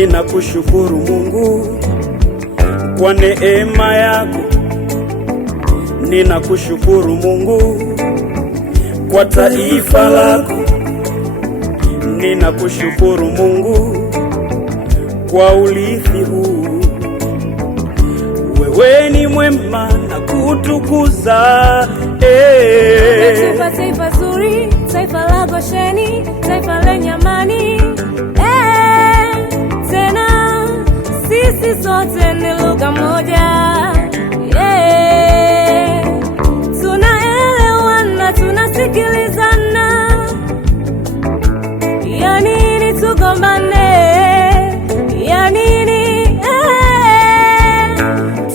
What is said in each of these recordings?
Ninakushukuru Mungu kwa neema yako, ninakushukuru Mungu kwa taifa lako, ninakushukuru Mungu kwa urithi huu. Wewe ni mwema na kutukuza. Umetupa taifa zuri, taifa la Gosheni, taifa lenye amani. Tena sisi sote ni lugha moja. Tunaelewana, tunasikilizana. Ya nini tugombane? Ya nini?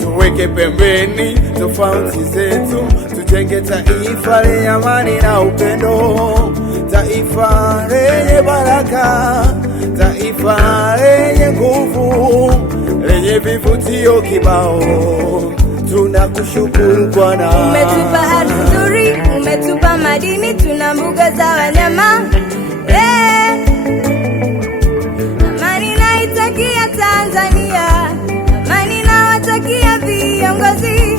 Tuweke pembeni tofauti zetu, tujenge taifa lenye amani na upendo, taifa lenye baraka, taifa lenye nguvu, lenye vivutio kibao. Tunakushukuru Bwana. Umetupa ardhi nzuri, umetupa madini, tuna mbuga za wanyama. Amani naitakia Tanzania, amani nawatakia viongozi,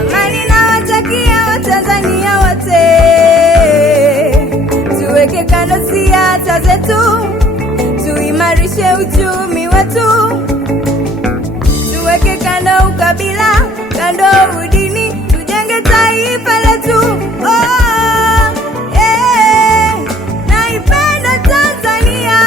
amani nawatakia Watanzania wote. Tuweke kando siasa zetu, tuimarishe uchumi wetu. Tuweke kando ukabila, kando udini, tujenge taifa letu. Naipenda Tanzania.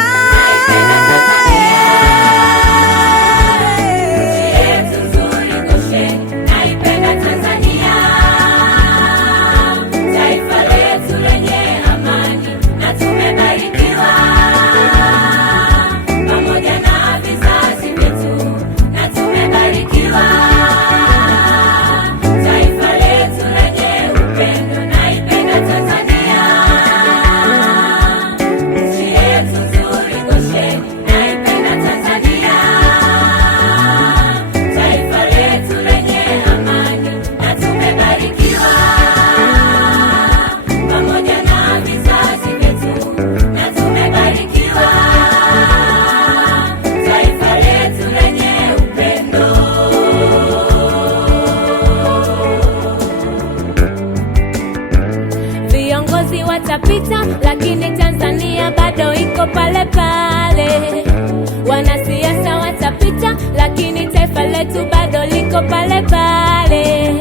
Watapita, lakini Tanzania bado iko pale pale. Wanasiasa watapita, lakini taifa letu bado liko pale pale.